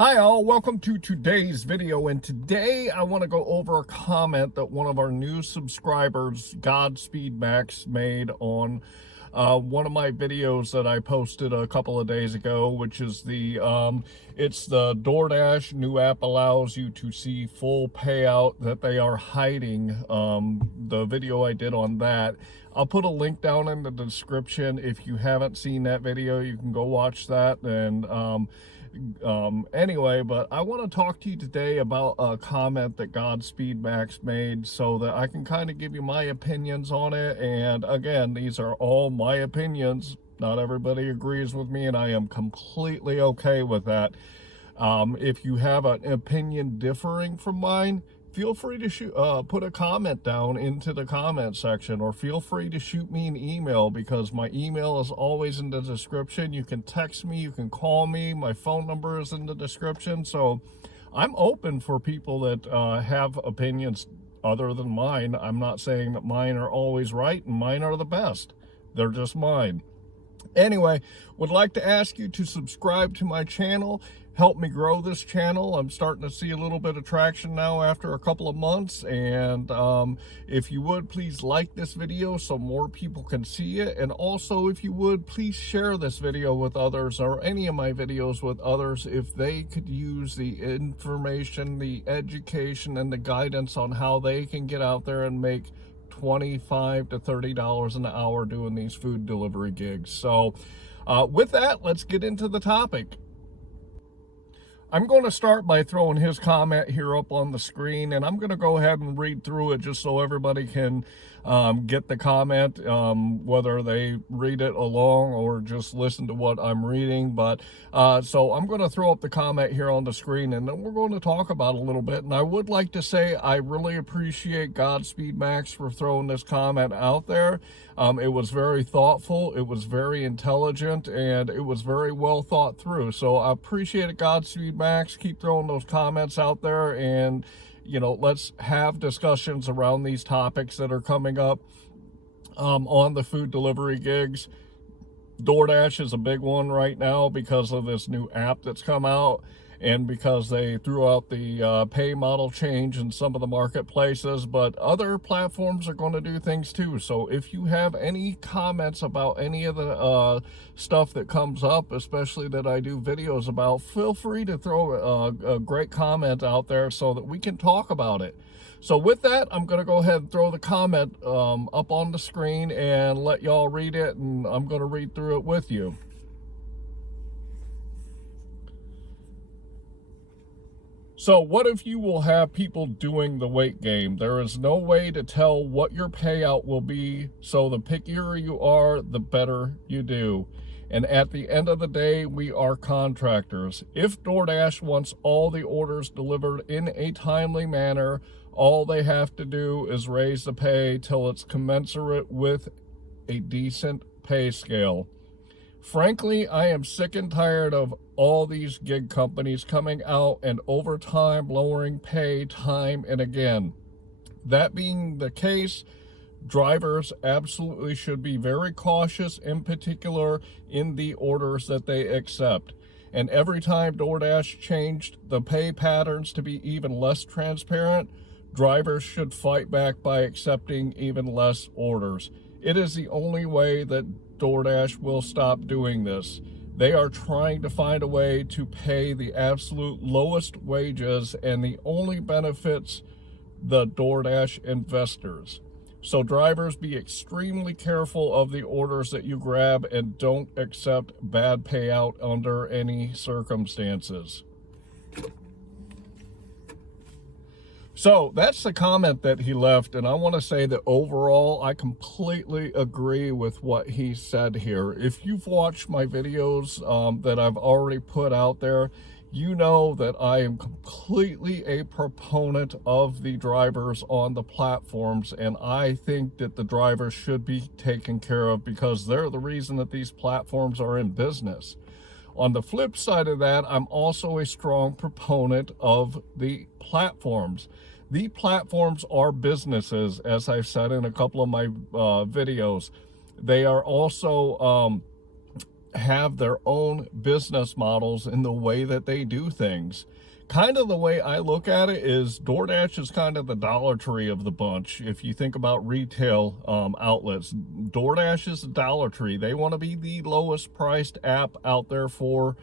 Hi all, welcome to today's video, and today I want to go over a comment that one of our new subscribers, Godspeedmax, made on one of my videos that I posted a couple of days ago, which is it's the DoorDash new app allows you to see full payout that they are hiding. The video I did on that, I'll put a link down in the description. If you haven't seen that video, you can go watch that. And anyway, but I want to talk to you today about a comment that Godspeedmax made so that I can kind of give you my opinions on it. And again, these are all my opinions. Not everybody agrees with me, and I am completely okay with that. If you have an opinion differing from mine, feel free to put a comment down into the comment section, or feel free to shoot me an email, because my email is always in the description. You can text me, you can call me, my phone number is in the description. So I'm open for people that have opinions other than mine. I'm not saying that mine are always right and mine are the best. They're just mine. Anyway, would like to ask you to subscribe to my channel. Help me grow this channel. I'm starting to see a little bit of traction now after a couple of months. And if you would, please like this video so more people can see it. And also, if you would, please share this video with others, or any of my videos with others, if they could use the information, the education, and the guidance on how they can get out there and make $25 to $30 an hour doing these food delivery gigs. So with that, let's get into the topic. I'm going to start by throwing his comment here up on the screen, and I'm going to go ahead and read through it just so everybody can get the comment, whether they read it along or just listen to what I'm reading. But so I'm going to throw up the comment here on the screen, and then we're going to talk about it a little bit. And I would like to say I really appreciate Godspeedmax for throwing this comment out there. It was very thoughtful, it was very intelligent, and it was very well thought through. So I appreciate it, Godspeedmax. Keep throwing those comments out there, and let's have discussions around these topics that are coming up on the food delivery gigs. DoorDash is a big one right now because of this new app that's come out, and because they threw out the pay model change in some of the marketplaces. But other platforms are going to do things too. So if you have any comments about any of the stuff that comes up, especially that I do videos about, feel free to throw a great comment out there so that we can talk about it. So with that, I'm going to go ahead and throw the comment up on the screen and let y'all read it, and I'm going to read through it with you. So what if you will have people doing the weight game? There is no way to tell what your payout will be, so the pickier you are, the better you do. And at the end of the day, we are contractors. If DoorDash wants all the orders delivered in a timely manner, all they have to do is raise the pay till it's commensurate with a decent pay scale. Frankly, I am sick and tired of all these gig companies coming out and over time lowering pay time and again. That being the case, drivers absolutely should be very cautious, in particular in the orders that they accept. And every time DoorDash changed the pay patterns to be even less transparent, drivers should fight back by accepting even less orders. It is the only way that DoorDash will stop doing this. They are trying to find a way to pay the absolute lowest wages, and the only benefits the DoorDash investors. So drivers, be extremely careful of the orders that you grab, and don't accept bad payout under any circumstances. So that's the comment that he left, and I want to say that overall I completely agree with what he said here. If you've watched my videos that I've already put out there, you know that I am completely a proponent of the drivers on the platforms, and I think that the drivers should be taken care of because they're the reason that these platforms are in business. On the flip side of that, I'm also a strong proponent of the platforms. The platforms are businesses, as I've said in a couple of my videos. They are also have their own business models in the way that they do things. Kind of the way I look at it is DoorDash is kind of the Dollar Tree of the bunch. If you think about retail outlets, DoorDash is the Dollar Tree. They want to be the lowest priced app out there for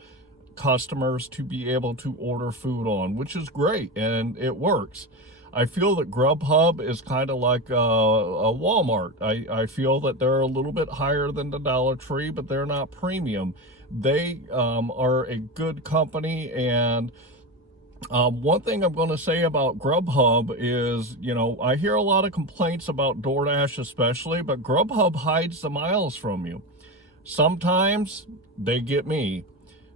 customers to be able to order food on, which is great, and it works. I feel that Grubhub is kind of like a Walmart. I feel that they're a little bit higher than the Dollar Tree, but they're not premium. They are a good company, and one thing I'm going to say about Grubhub is, I hear a lot of complaints about DoorDash especially, but Grubhub hides the miles from you. Sometimes they get me.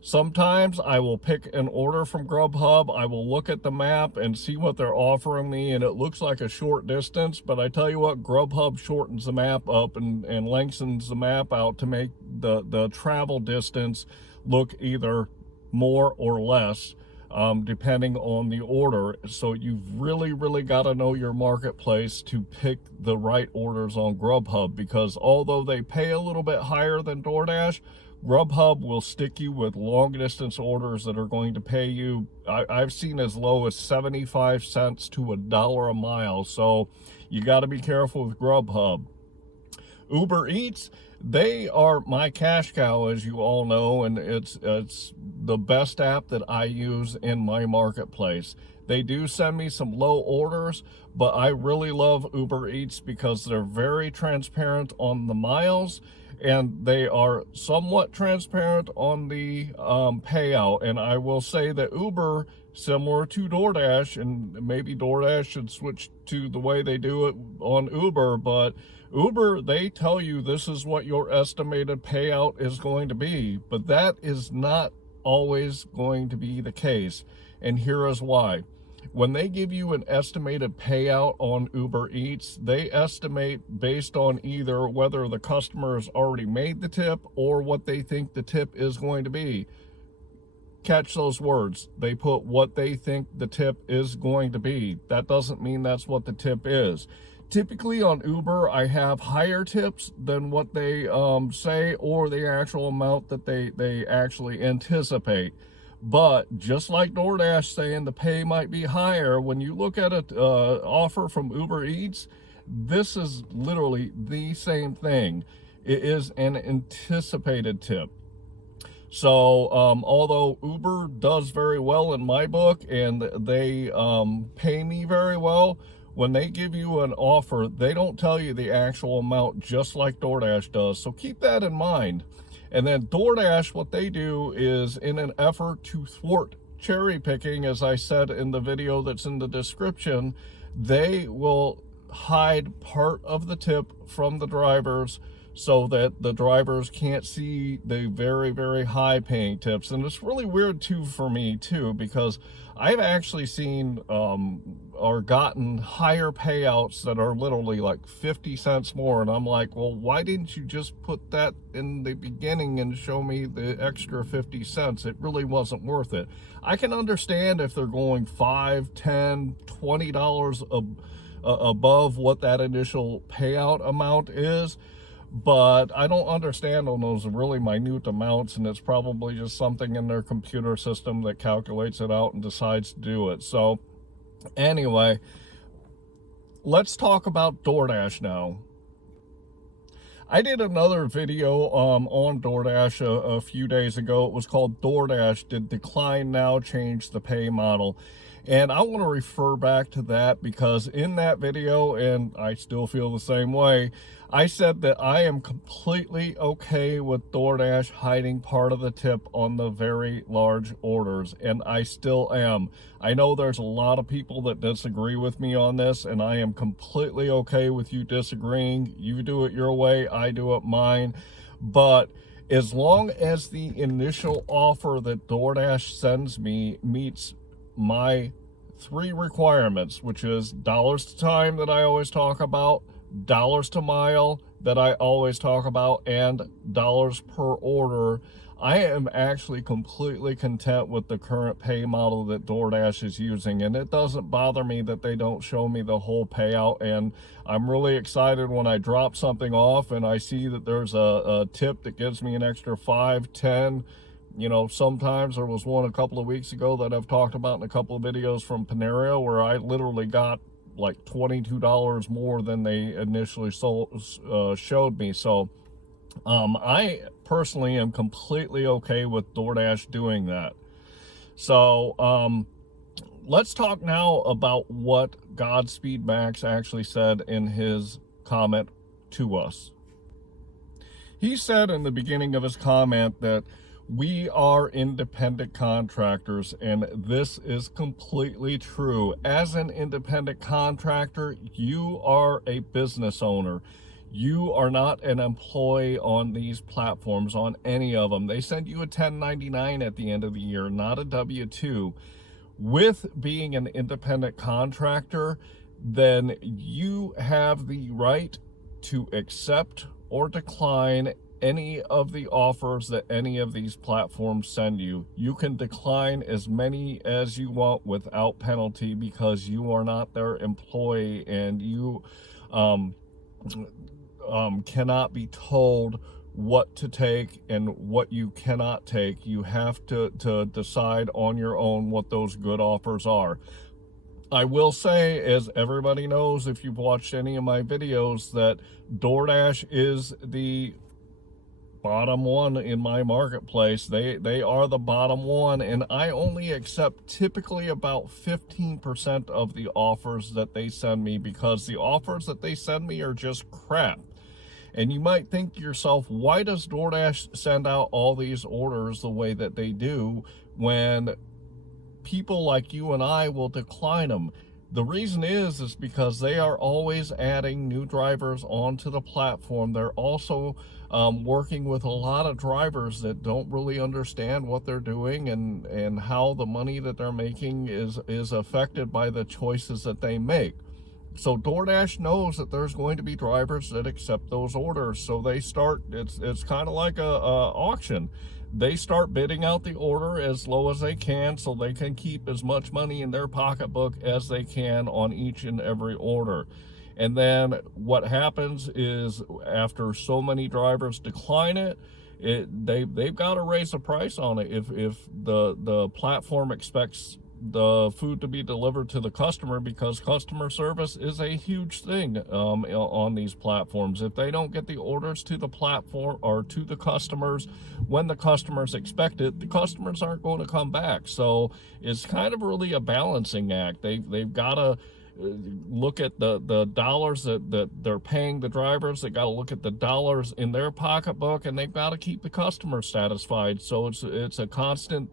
Sometimes I will pick an order from Grubhub. I will look at the map and see what they're offering me, and it looks like a short distance, but I tell you what, Grubhub shortens the map up and lengthens the map out to make the travel distance look either more or less, depending on the order. So you've really got to know your marketplace to pick the right orders on Grubhub, because although they pay a little bit higher than DoorDash, Grubhub will stick you with long distance orders that are going to pay you, I've seen as low as 75 cents to $1 a mile. So you got to be careful with Grubhub. Uber Eats, they are my cash cow, as you all know, and it's the best app that I use in my marketplace. They do send me some low orders, but I really love Uber Eats because they're very transparent on the miles, and they are somewhat transparent on the payout. And I will say that Uber, similar to DoorDash, and maybe DoorDash should switch to the way they do it on Uber, but Uber, they tell you this is what your estimated payout is going to be, but that is not always going to be the case, and here is why. When they give you an estimated payout on Uber Eats, they estimate based on either whether the customer has already made the tip or what they think the tip is going to be. Catch those words. They put what they think the tip is going to be. That doesn't mean that's what the tip is. Typically on Uber, I have higher tips than what they say, or the actual amount that they actually anticipate. But just like DoorDash saying the pay might be higher, when you look at an offer from Uber Eats, this is literally the same thing. It is an anticipated tip. So although Uber does very well in my book, and they pay me very well, when they give you an offer, they don't tell you the actual amount, just like DoorDash does. So keep that in mind. And then DoorDash, what they do is, in an effort to thwart cherry picking, as I said in the video that's in the description, they will hide part of the tip from the drivers so that the drivers can't see the very high paying tips. And it's really weird too for me too, because I've actually seen or gotten higher payouts that are literally like 50 cents more, and I'm like, well, why didn't you just put that in the beginning and show me the extra 50 cents? It really wasn't worth it. I can understand if they're going $5, $10, $20 above what that initial payout amount is, but I don't understand on those really minute amounts, and it's probably just something in their computer system that calculates it out and decides to do it. So anyway, let's talk about DoorDash now. I did another video on DoorDash a few days ago. It was called DoorDash, Did Decline Now Change the Pay Model? And I want to refer back to that, because in that video, and I still feel the same way, I said that I am completely okay with DoorDash hiding part of the tip on the very large orders, and I still am. I know there's a lot of people that disagree with me on this, and I am completely okay with you disagreeing. You do it your way, I do it mine. But as long as the initial offer that DoorDash sends me meets my 3 requirements, which is dollars to time that I always talk about, dollars to mile that I always talk about, and dollars per order, I am actually completely content with the current pay model that DoorDash is using, and it doesn't bother me that they don't show me the whole payout. And I'm really excited when I drop something off and I see that there's a tip that gives me an extra 5, 10. You know, sometimes there was one a couple of weeks ago that I've talked about in a couple of videos from Panera where I literally got like $22 more than they initially showed me. So I personally am completely okay with DoorDash doing that. So let's talk now about what Godspeedmax actually said in his comment to us. He said in the beginning of his comment that we are independent contractors, and this is completely true. As an independent contractor, you are a business owner. You are not an employee on these platforms, on any of them. They send you a 1099 at the end of the year, not a W-2. With being an independent contractor, then you have the right to accept or decline any of the offers that any of these platforms send you. You can decline as many as you want without penalty because you are not their employee, and you cannot be told what to take and what you cannot take. You have to decide on your own what those good offers are. I will say, as everybody knows if you've watched any of my videos, that DoorDash is the bottom one in my marketplace. They are the bottom one, and I only accept typically about 15% of the offers that they send me, because the offers that they send me are just crap. And you might think to yourself, why does DoorDash send out all these orders the way that they do when people like you and I will decline them? The reason is because they are always adding new drivers onto the platform. They're also working with a lot of drivers that don't really understand what they're doing and how the money that they're making is affected by the choices that they make. So DoorDash knows that there's going to be drivers that accept those orders. So they start, it's kind of like a auction. They start bidding out the order as low as they can so they can keep as much money in their pocketbook as they can on each and every order. And then what happens is, after so many drivers decline it, they've got to raise the price on it. If the platform expects the food to be delivered to the customer, because customer service is a huge thing on these platforms. If they don't get the orders to the platform or to the customers when the customers expect it, the customers aren't going to come back. So it's kind of really a balancing act. They've got to look at the dollars that they're paying the drivers. They got to look at the dollars in their pocketbook, and they've got to keep the customer satisfied. So it's a constant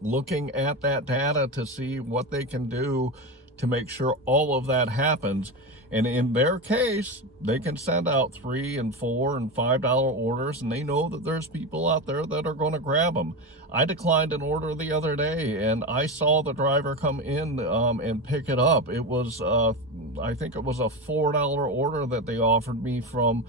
looking at that data to see what they can do to make sure all of that happens. And in their case, they can send out $3 and $4 and $5 orders, and they know that there's people out there that are going to grab them. I declined an order the other day, and I saw the driver come in and pick it up. It was, I think it was a $4 order that they offered me from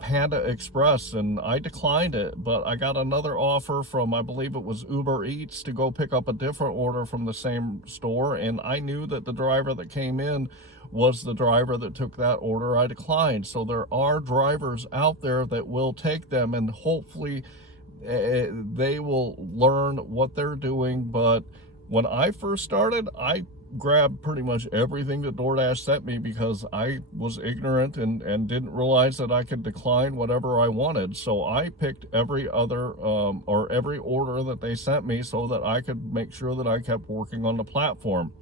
Panda Express, and I declined it. But I got another offer from, I believe it was Uber Eats, to go pick up a different order from the same store, and I knew that the driver that came in was the driver that took that order I declined. So there are drivers out there that will take them, and hopefully they will learn what they're doing. But when I first started, I grabbed pretty much everything that DoorDash sent me because I was ignorant and didn't realize that I could decline whatever I wanted. So I picked every other or every order that they sent me so that I could make sure that I kept working on the platform.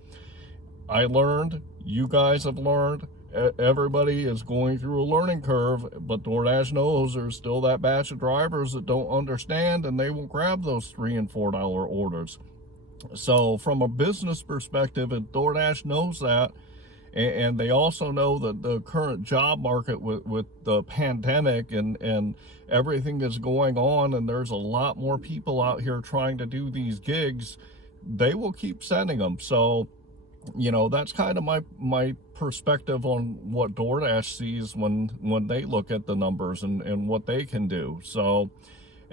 I learned, you guys have learned, everybody is going through a learning curve, but DoorDash knows there's still that batch of drivers that don't understand, and they will grab those $3 and $4 orders. So from a business perspective, and DoorDash knows that, and they also know that the current job market with the pandemic and everything that's going on, and there's a lot more people out here trying to do these gigs, they will keep sending them. So, you know, that's kind of my perspective on what DoorDash sees when they look at the numbers and what they can do. So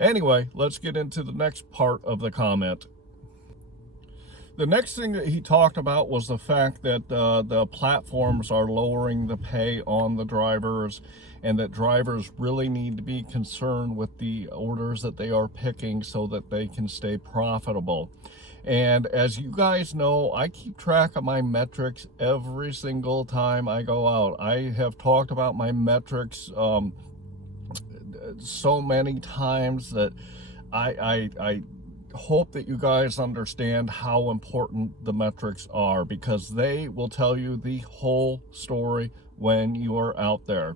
Anyway, let's get into the next part of the comment. The next thing that he talked about was the fact that the platforms are lowering the pay on the drivers, and that drivers really need to be concerned with the orders that they are picking so that they can stay profitable. And as you guys know, I keep track of my metrics every single time I go out. I have talked about my metrics so many times that I hope that you guys understand how important the metrics are, because they will tell you the whole story when you are out there.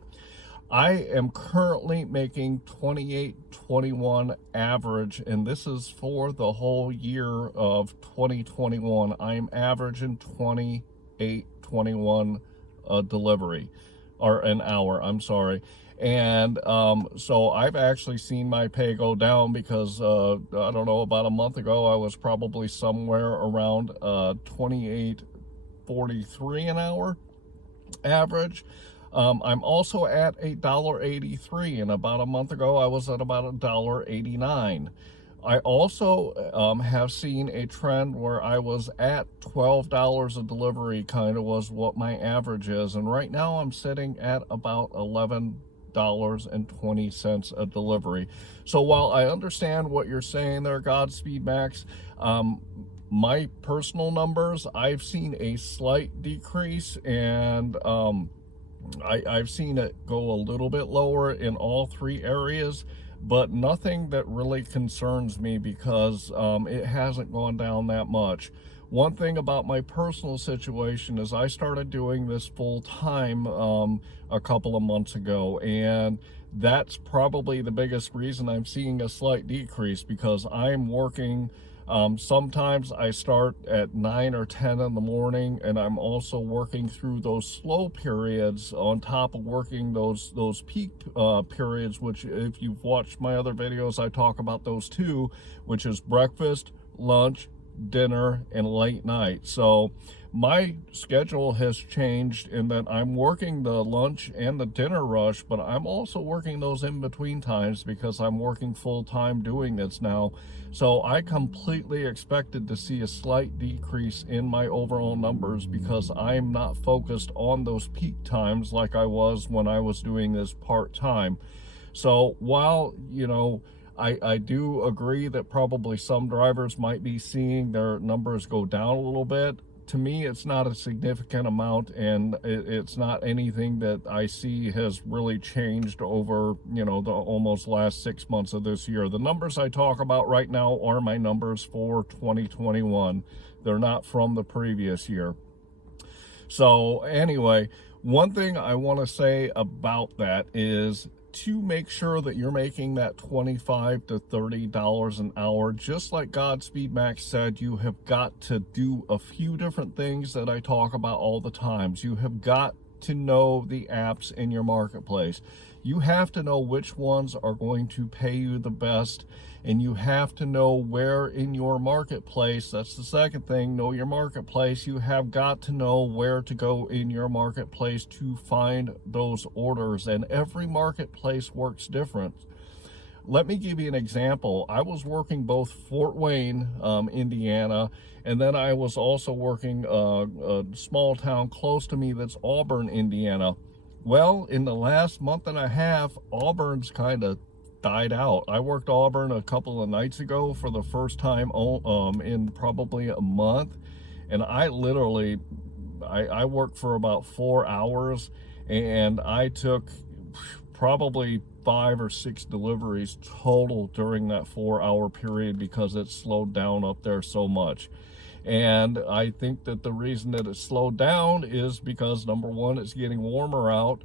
I am currently making 28.21 average, and this is for the whole year of 2021. I'm averaging 28.21 a delivery, or an hour, I'm sorry. And so I've actually seen my pay go down, because I don't know, about a month ago I was probably somewhere around 28.43 an hour average. I'm also at $1.83, and about a month ago I was at about $1.89. I also have seen a trend where I was at $12 a delivery, kind of was what my average is, and right now I'm sitting at about $11.20 a delivery. So while I understand what you're saying there, Godspeedmax, my personal numbers, I've seen a slight decrease, and I've seen it go a little bit lower in all three areas, but nothing that really concerns me, because it hasn't gone down that much. One thing about my personal situation is I started doing this full time a couple of months ago, and that's probably the biggest reason I'm seeing a slight decrease, because I'm working. Sometimes I start at 9 or 10 in the morning, and I'm also working through those slow periods on top of working those peak periods, which, if you've watched my other videos, I talk about those too, which is breakfast, lunch, dinner, and late night. So my schedule has changed in that I'm working the lunch and the dinner rush, but I'm also working those in between times, because I'm working full time doing this now. So I completely expected to see a slight decrease in my overall numbers, because I'm not focused on those peak times like I was when I was doing this part-time. So while, you know, I do agree that probably some drivers might be seeing their numbers go down a little bit, to me it's not a significant amount, and it's not anything that I see has really changed over, you know, the almost last 6 months of this year. The numbers I talk about right now are my numbers for 2021. They're not from the previous year. So anyway, one thing I want to say about that is to make sure that you're making that $25 to $30 an hour. Just like Godspeedmax said, you have got to do a few different things that I talk about all the times. You have got to know the apps in your marketplace. You have to know which ones are going to pay you the best, and you have to know where in your marketplace. That's the second thing, know your marketplace. You have got to know where to go in your marketplace to find those orders, and every marketplace works different. Let me give you an example. I was working both Fort Wayne, Indiana, and then I was also working a small town close to me that's Auburn, Indiana. Well, in the last month and a half, Auburn's kind of died out. I worked Auburn a couple of nights ago for the first time in probably a month, and I literally, I worked for about 4 hours, and I took probably 5 or 6 deliveries total during that 4-hour period, because it slowed down up there so much. And I think that the reason that it slowed down is because, number one, it's getting warmer out,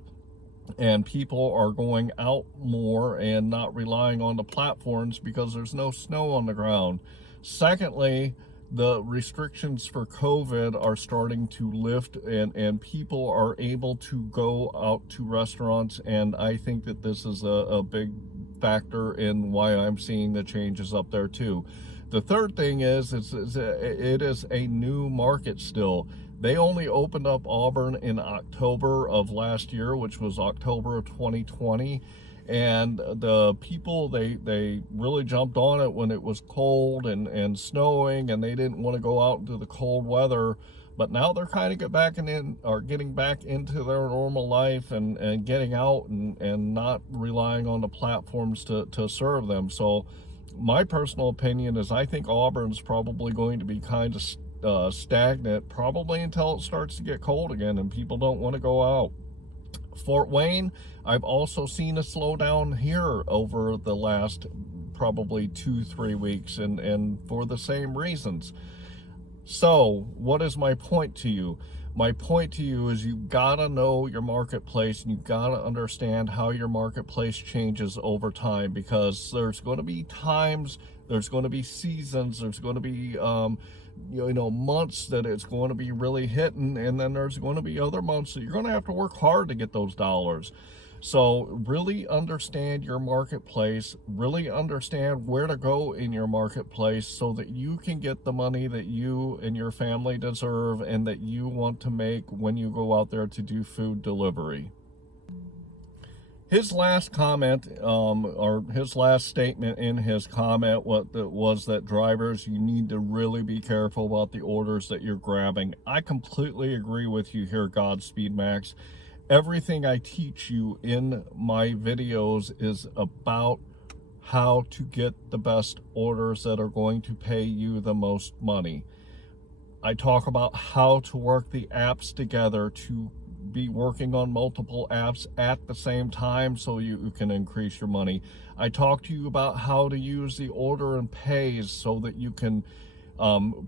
and people are going out more and not relying on the platforms because there's no snow on the ground. Secondly, the restrictions for COVID are starting to lift, and people are able to go out to restaurants, and I think that this is a big factor in why I'm seeing the changes up there too. The third thing is it is a new market still. They only opened up Auburn in October of last year, which was October of 2020. And the people, they really jumped on it when it was cold and snowing, and they didn't want to go out into the cold weather. But now they're kind of getting back into their normal life and getting out and not relying on the platforms to serve them. So my personal opinion is I think Auburn's probably going to be kind of stagnant, probably until it starts to get cold again and people don't want to go out. Fort Wayne, I've also seen a slowdown here over the last probably 2-3 weeks, and for the same reasons. So what is my point to you? My point to you is you gotta know your marketplace, and you gotta understand how your marketplace changes over time, because there's going to be times, there's going to be seasons, there's going to be months that it's going to be really hitting, and then there's going to be other months that you're going to have to work hard to get those dollars. So really understand your marketplace, really understand where to go in your marketplace so that you can get the money that you and your family deserve and that you want to make when you go out there to do food delivery. His last comment, or his last statement in his comment was that drivers, you need to really be careful about the orders that you're grabbing. I completely agree with you here, Godspeedmax. Everything I teach you in my videos is about how to get the best orders that are going to pay you the most money. I talk about how to work the apps together to be working on multiple apps at the same time so you can increase your money. I talk to you about how to use the order and pays so that you can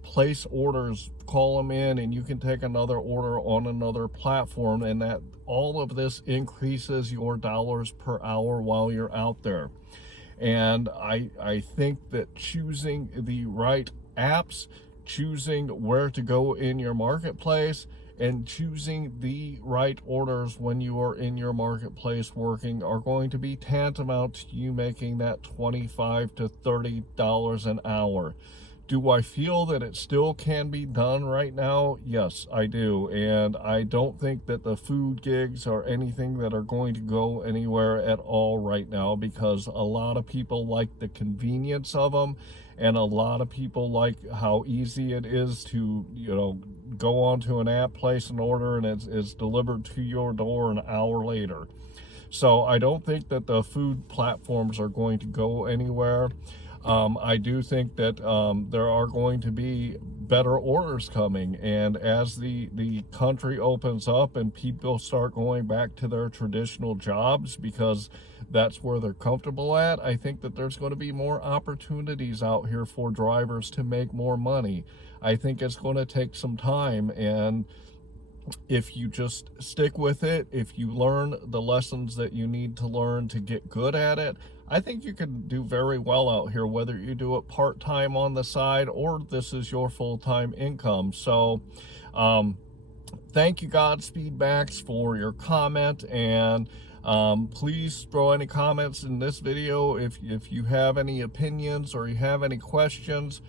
place orders, call them in, and you can take another order on another platform, and that all of this increases your dollars per hour while you're out there. And I think that choosing the right apps, choosing where to go in your marketplace, and choosing the right orders when you are in your marketplace working are going to be tantamount to you making that $25 to $30 an hour. Do I feel that it still can be done right now? Yes, I do. And I don't think that the food gigs are anything that are going to go anywhere at all right now, because a lot of people like the convenience of them, and a lot of people like how easy it is to, go onto an app, place an order, and it's delivered to your door an hour later. So I don't think that the food platforms are going to go anywhere. I do think that there are going to be better orders coming, and as the country opens up and people start going back to their traditional jobs because that's where they're comfortable at, I think that there's going to be more opportunities out here for drivers to make more money. I think it's going to take some time, and if you just stick with it, if you learn the lessons that you need to learn to get good at it, I think you can do very well out here, whether you do it part-time on the side or this is your full-time income. So thank you, Godspeedmax, for your comment, and please throw any comments in this video. If you have any opinions or you have any questions,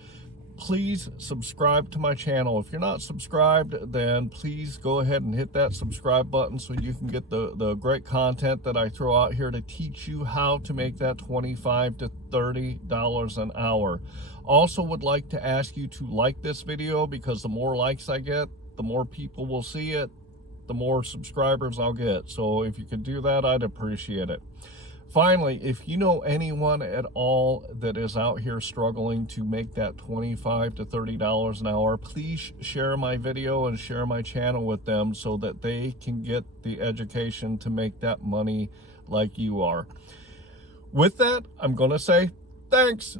please subscribe to my channel. If you're not subscribed, then please go ahead and hit that subscribe button so you can get the great content that I throw out here to teach you how to make that $25 to $30 an hour. Also would like to ask you to like this video, because the more likes I get, the more people will see it, the more subscribers I'll get. So if you could do that, I'd appreciate it. Finally, if you know anyone at all that is out here struggling to make that $25 to $30 an hour, please share my video and share my channel with them so that they can get the education to make that money like you are. With that, I'm going to say thanks.